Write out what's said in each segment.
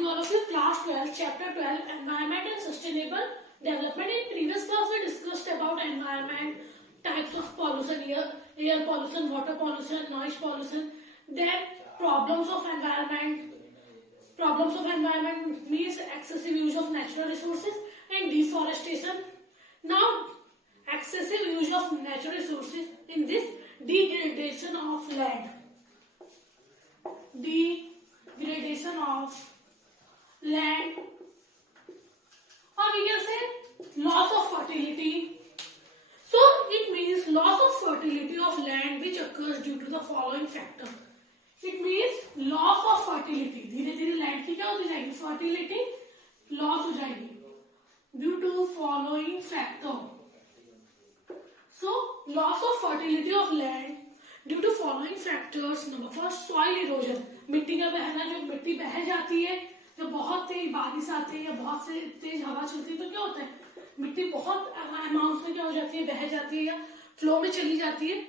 morning all of you. Class 12, chapter 12, Environment and Sustainable Development. In previous class we discussed about environment, types of pollution, air pollution, water pollution, noise pollution. Then problems of environment. Problems of environment means excessive use of natural resources and deforestation. Now, excessive use of natural resources in this degradation of land. Degradation of land, or we can say loss of fertility. So it means loss of fertility of land which occurs due to the following factor. It means loss of fertility. धीरे धीरे land की क्या होती जाएगी, fertility loss हो जाएगी due to following factor. So loss of fertility of land due to following factors. Number first, soil erosion. मिट्टी का बहना, जो मिट्टी बह जाती है जब बहुत तेज बारिश आती है या बहुत से तेज हवा चलती है तो क्या होता है, मिट्टी बहुत अमाउंट में क्या हो जाती है, बह जाती है या फ्लो में चली जाती है.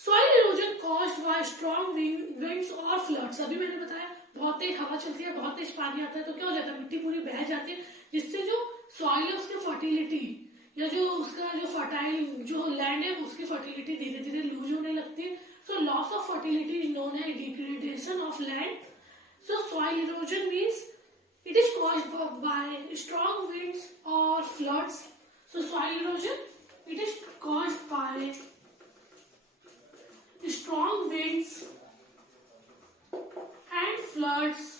Soil erosion caused by strong winds or floods. अभी मैंने बताया बहुत तेज हवा चलती है, बहुत तेज पानी आता है तो क्या हो जाता है, मिट्टी पूरी बह जाती है, जिससे जो सॉइल है उसकी फर्टिलिटी या जो उसका जो फर्टाइल जो लैंड है उसकी फर्टिलिटी धीरे धीरे लूज होने लगती है. So loss of fertility is known as degradation of land. So soil erosion means it is caused by strong winds or floods. So soil erosion, it is caused by strong winds and floods.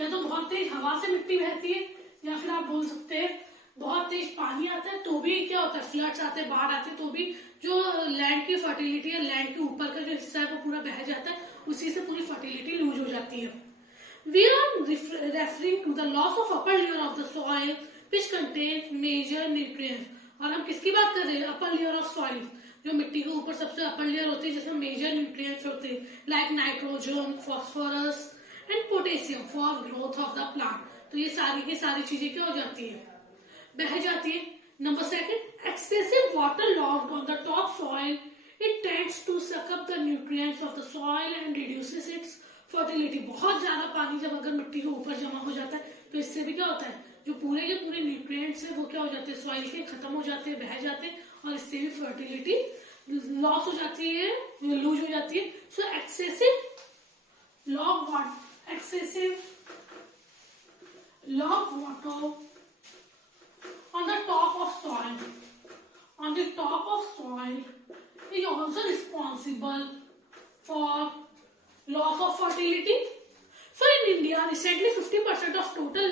या तो बहुत तेज हवा से मिट्टी बहती है या फिर आप बोल सकते हैं बहुत तेज पानी आता है तो भी क्या होता है, फ्लड्स आते हैं, बाढ़ आते हैं तो भी जो लैंड की फर्टिलिटी है, लैंड के ऊपर का जो हिस्सा है वो पूरा बह जाता है, उसी से पूरी फर्टिलिटी लूज हो जाती है. We are referring to the loss of upper layer of the soil which contains major nutrients. और हम किसकी बात कर रहे हैं, अपर लेयर ऑफ सॉइल, जो मिट्टी के ऊपर सबसे अपर लेयर होती है जिसमें मेजर न्यूट्रिएंट्स होते हैं like nitrogen, phosphorus and potassium for growth of the plant. तो ये सारी की सारी चीजें क्या हो जाती है, बह जाती है. Number second, excessive water logged on the top soil, it tends to suck up the nutrients of the soil and reduces its fertility. बहुत ज्यादा पानी जब अगर मिट्टी के ऊपर जमा हो जाता है तो इससे भी क्या होता है, जो पूरे के पूरे न्यूट्रिएंट्स है वो क्या हो जाते हैं, सॉइल के खत्म हो जाते हैं, बह जाते हैं और इससे भी फर्टिलिटी लॉस हो जाती है, लूज हो जाती है. सो excessive log water on the top of soil is also responsible for loss of fertility. So in India, recently 50% of total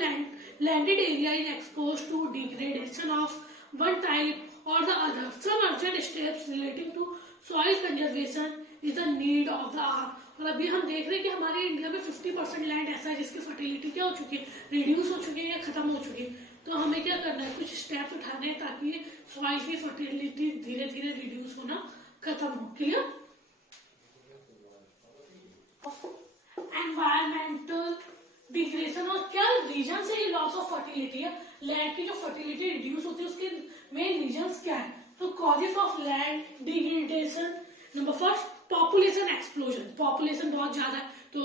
landed area is exposed to degradation of one type or the other. Some urgent steps relating to soil conservation is the need of the hour. और अभी हम देख रहे हैं कि हमारे India में 50% land ऐसा है जिसकी फर्टिलिटी क्या हो चुकी है, रिड्यूस हो चुकी है या खत्म हो चुकी है. तो हमें क्या करना है, कुछ स्टेप्स उठाने हैं ताकि सॉइल की फर्टिलिटी धीरे धीरे रिड्यूस होना खत्म हो. क्लियर. एनवायरमेंटल डिग्रेडेशन, और क्या रीजन से ये लॉस ऑफ फर्टिलिटी है, लैंड की जो फर्टिलिटी रिड्यूस होती है उसके मेन रीजंस क्या है. तो causes of land degradation. Number first, population explosion. Population बहुत ज्यादा है तो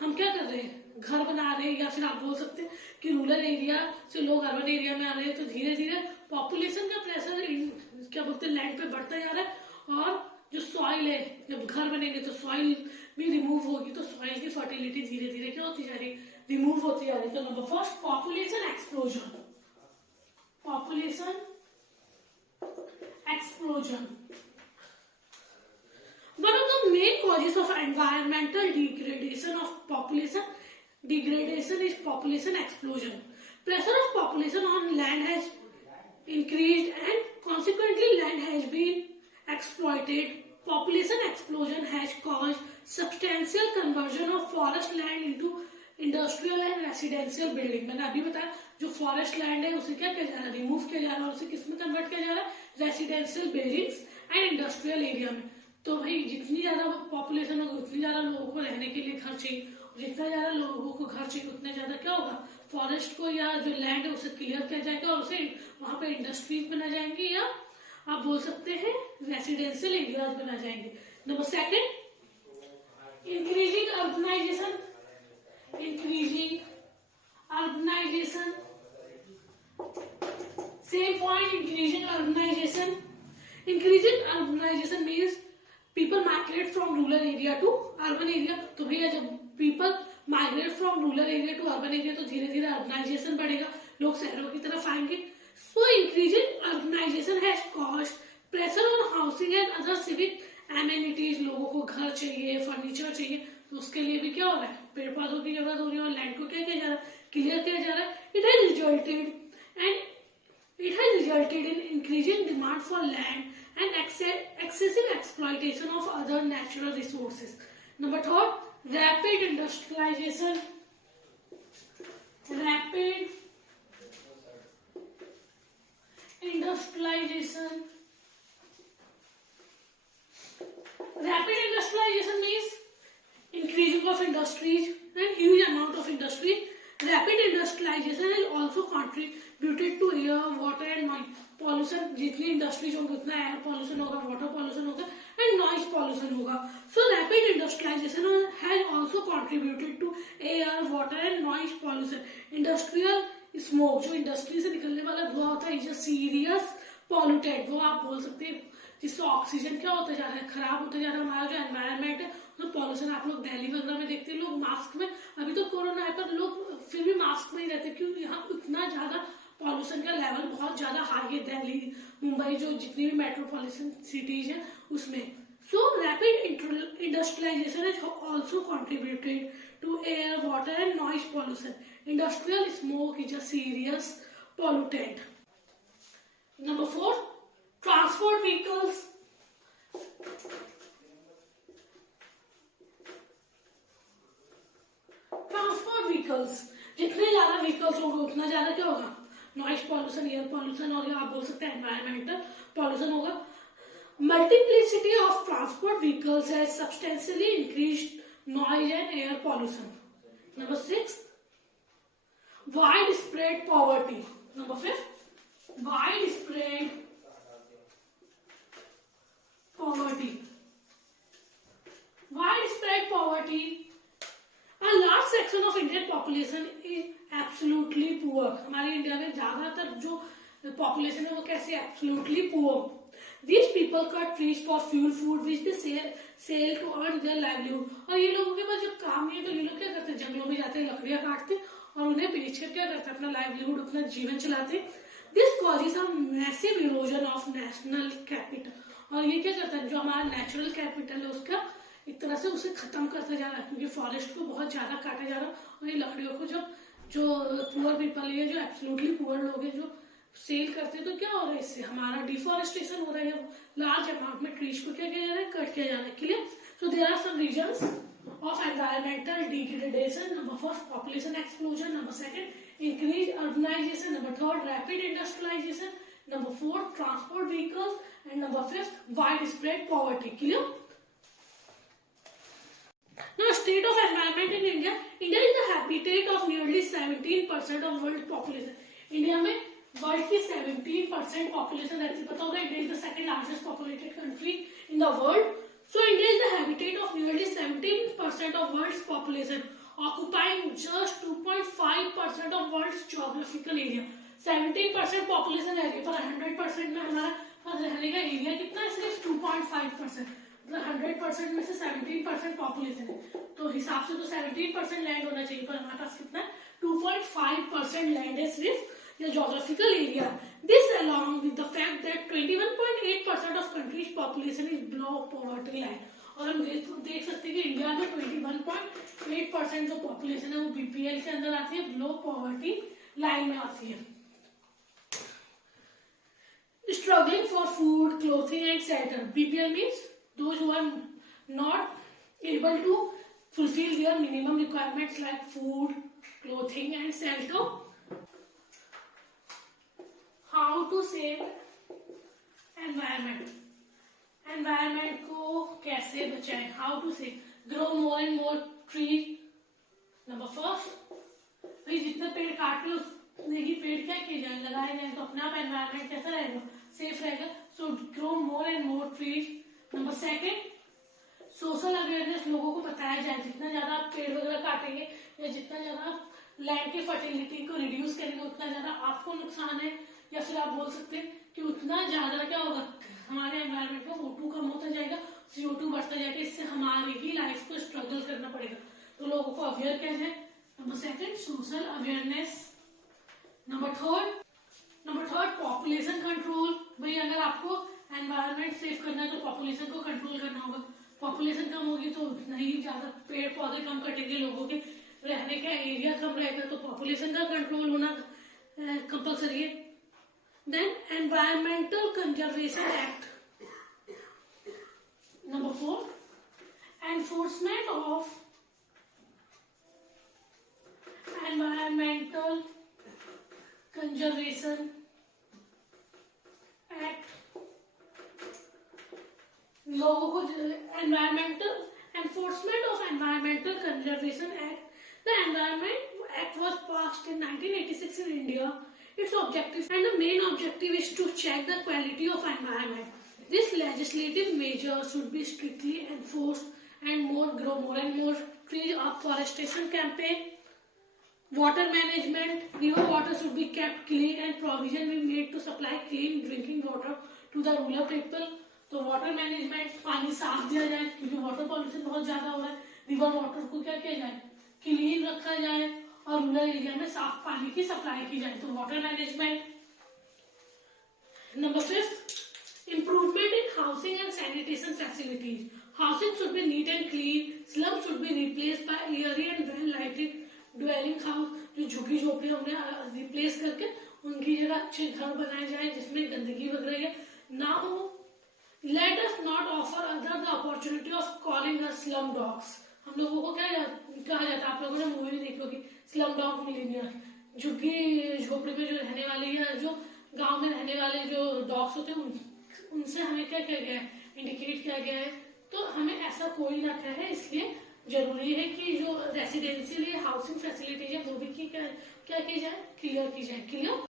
हम क्या कर रहे हैं, घर बना रहे हैं या फिर आप बोल सकते हैं कि रूरल एरिया से लोग अर्बन एरिया में आ रहे हैं तो धीरे धीरे पॉपुलेशन का प्रेशर क्या बोलते हैं लैंड पे बढ़ता जा रहा है और जो सॉइल है, जब घर बनेंगे तो सॉइल भी रिमूव होगी तो सॉइल की फर्टिलिटी धीरे धीरे क्या होती जा रही है, रिमूव होती जा रही है. तो number first, population explosion. Population explosion. One of the main causes of environmental degradation is population explosion. Pressure of population on land has increased and consequently land has been exploited. Population explosion has caused substantial conversion of forest land into industrial and residential building. मैंने अभी बताया जो forest land है उसे क्या किया जा रहा है, रिमूव किया जा रहा है और उसे किसमें कन्वर्ट किया जा रहा है, residential buildings and industrial area में. तो भाई जितनी ज्यादा पॉपुलेशन होगी उतनी ज्यादा लोगों को रहने के लिए घर चाहिए, जितना ज्यादा लोगों को घर चाहिए उतना ज्यादा क्या होगा, फॉरेस्ट को या जो लैंड है उसे क्लियर किया जाएगा और उसे वहां पे इंडस्ट्रीज बना जाएंगी या आप बोल सकते हैं रेसिडेंशियल एरियाज बना जाएंगे. Number second, increasing urbanization. Increasing increasing urbanization. Increasing urbanization means people migrate from rural area to urban area. तो भैया जब people migrate from rural area to urban area तो धीरे धीरे urbanization बढ़ेगा, लोग शहरों की तरफ आएंगे. So increasing urbanization has caused pressure on housing and other civic amenities. लोगों को घर चाहिए, फर्नीचर चाहिए, तो उसके लिए भी क्या हो रहा है, पेड़ पौधों की जरूरत हो रही है और लैंड को क्या किया जा रहा है, क्लियर किया जा रहा है. It has resulted in increasing demand for land and excessive exploitation of other natural resources. Number third, rapid industrialization. Rapid industrialization means increasing of industries and huge amount of industry. Rapid industrialization has also contributed to air, water and noise pollution. जितनी industries होंगी उतना air pollution होगा, water pollution होगा and noise pollution होगा. So rapid industrialization has also contributed to air, water and noise pollution. Industrial smoke, जो industry से निकलने वाला धुआं होता है, इज अ सीरियस पॉल्यूटेंट. वो आप बोल सकते हैं जिससे ऑक्सीजन क्या होता जा रहा है, खराब होता जा रहा है. हमारा जो एनवायरमेंट है, तो पॉल्यूशन आप लोग दिल्ली वगैरह में देखते हैं, लोग मास्क में, अभी तो कोरोना है पर लोग फिर भी मास्क में ही रहते, क्यों, यहाँ इतना ज्यादा पॉल्यूशन का लेवल बहुत ज्यादा हाई है. दिल्ली, मुंबई, जो जितनी भी मेट्रोपॉलिटन सिटीज है उसमें. So rapid industrialization has also contributed to air, water and noise pollution. Industrial smoke is a serious pollutant. Number 4, transport vehicles. Transport vehicles, जितने ज्यादा व्हीकल्स होंगे उतना ज्यादा क्या होगा, नॉइज पॉल्यूशन, एयर पॉल्यूशन और आप बोल सकते हैं एनवायरमेंटल पॉल्यूशन होगा. Multiplicity of transport vehicles has substantially increased noise and air pollution. Number 6, wide spread poverty. Number 5, wide spread poverty. Widespread poverty. A large section of Indian population is absolutely poor. हमारे India में ज्यादातर जो population है वो कैसे absolutely poor. These people cut trees for fuel, food which they sell to earn their livelihood. और ये लोगों के पास जब काम नहीं है तो ये लोग क्या करते हैं, जंगलों में जाते हैं, लकड़ियां काटते और उन्हें बेचकर क्या करते हैं, अपना लाइवलीहुड, अपना जीवन चलाते. This causes a massive erosion of national capital. और ये क्या करता है, जो हमारा नेचुरल कैपिटल है उसका एक तरह से उसे खत्म करता जा रहा है, क्योंकि फॉरेस्ट को बहुत ज्यादा काटा जा रहा है. और ये लकड़ियों को जब जो पुअर पीपल है, जो एब्सोल्युटली पुअर लोग हैं, जो सेल करते हैं, तो क्या हो रहा है, इससे हमारा डिफॉरेस्टेशन हो रहा है. लार्ज अमाउंट में ट्रीज को क्या किया जा रहा है, कट किया जा रहा है. Clear. So there are some reasons of environmental degradation. Number 1, population explosion. Number 2, increased urbanization. Number 3, rapid industrialization. Number 4, transport vehicles. And number 5, widespread poverty. Clear? Now, state of environment in India. India is the habitat of nearly 17% of world population. India में world की 17% population रहती है. पता होगा, India is the second largest populated country in the world. So India is the habitat of nearly 17% of world's population, occupying just 2.5% of world's geographical area. 17% population area पर 100% में हमारा रहने का एरिया कितना है, सिर्फ 2.5%. मतलब 100% में से 17% पॉपुलेशन है, तो हिसाब से तो 17% लैंड होना चाहिए, पर हमारे पास कितना है, 2.5% लैंड है सिर्फ या geographical area. This along with the fact that 21.8% of country's population is below poverty line. और हम देख सकते हैं कि इंडिया में 21.8% जो पॉपुलेशन है वो बीपीएल के अंदर आती है, बिलो पॉवर्टी लाइन में आती है. Struggling for food, clothing and shelter. BPL means those who are not able to fulfil their minimum requirements like food, clothing and shelter. How to save environment. Environment को कैसे बचाएं, how to say grow more and more tree. Number 1, भाई जितने पेड़ काट लो उतने ही पेड़ क्या किए जाए, लगाए जाए, तो अपने आप एनवायरमेंट कैसा रहेगा, सेफ रहेगा. So grow more and more trees. Number 2, social awareness, लोगों को बताया जाए, जितना ज्यादा आप पेड़ वगैरह काटेंगे या जितना ज्यादा लैंड की फर्टिलिटी को रिड्यूस करेंगे उतना ज्यादा आपको नुकसान है. या फिर आप बोल सकते हैं कि उतना ज्यादा क्या होगा, हमारे एनवायरमेंट में O2 कम होता जाएगा, CO2 बढ़ता जाएगा, इससे हमारी ही लाइफ को स्ट्रगल करना पड़ेगा। तो लोगों को अवेयर किया जाए। Number second, social awareness. Number third population control. भाई अगर आपको एनवायरमेंट सेव करना है तो पॉपुलेशन को कंट्रोल करना होगा। पॉपुलेशन कम होगी तो उतना ही ज्यादा पेड़ पौधे कम कटेंगे, लोगों के रहने का एरिया कम रहेगा, तो पॉपुलेशन का कंट्रोल होना कंपल्सरी है। Then environmental conservation act. Number 4, enforcement of environmental conservation act. लोगों को environmental enforcement of environmental conservation act. The environment act was passed in 1986 in India. Its objective and the main objective is to check the quality of environment. This legislative measure should be strictly enforced and grow more and more trees. Afforestation campaign, water management, river water should be kept clean and provision be made to supply clean drinking water to the rural people. तो water management, पानी साफ दिया जाए क्योंकि water pollution बहुत ज्यादा हो रहा है। रिवर वाटर को क्या किया जाए, क्लीन रखा जाए और रूरल एरिया में साफ पानी की सप्लाई की जाए, तो water management. Number 5, improvement in housing and sanitation facilities. Housing should be neat and clean, slum should be replaced by Airy and well lighted dwelling house. जो झुग्गी झोपड़ी उन्हें रिप्लेस करके उनकी जगह अच्छे घर बनाए जाए जिसमें गंदगी वगैरह ना हो। Let us not offer others the opportunity of calling us slum dogs. हम लोगों को क्या कहा जाता है, आप लोगों ने मूवी भी देखी होगी स्लम डॉग मिलेनियर। झुग्गी झोपड़ी में जो रहने वाले या जो गांव में रहने वाले जो डॉग्स होते हैं उनसे हमें क्या किया गया है, इंडिकेट किया गया है। तो हमें ऐसा कोई ना कहे, इसलिए जरूरी है कि जो रेसिडेंशियल हाउसिंग फैसिलिटीज है वो भी क्या की जाए, क्लियर की जाए। क्लियर।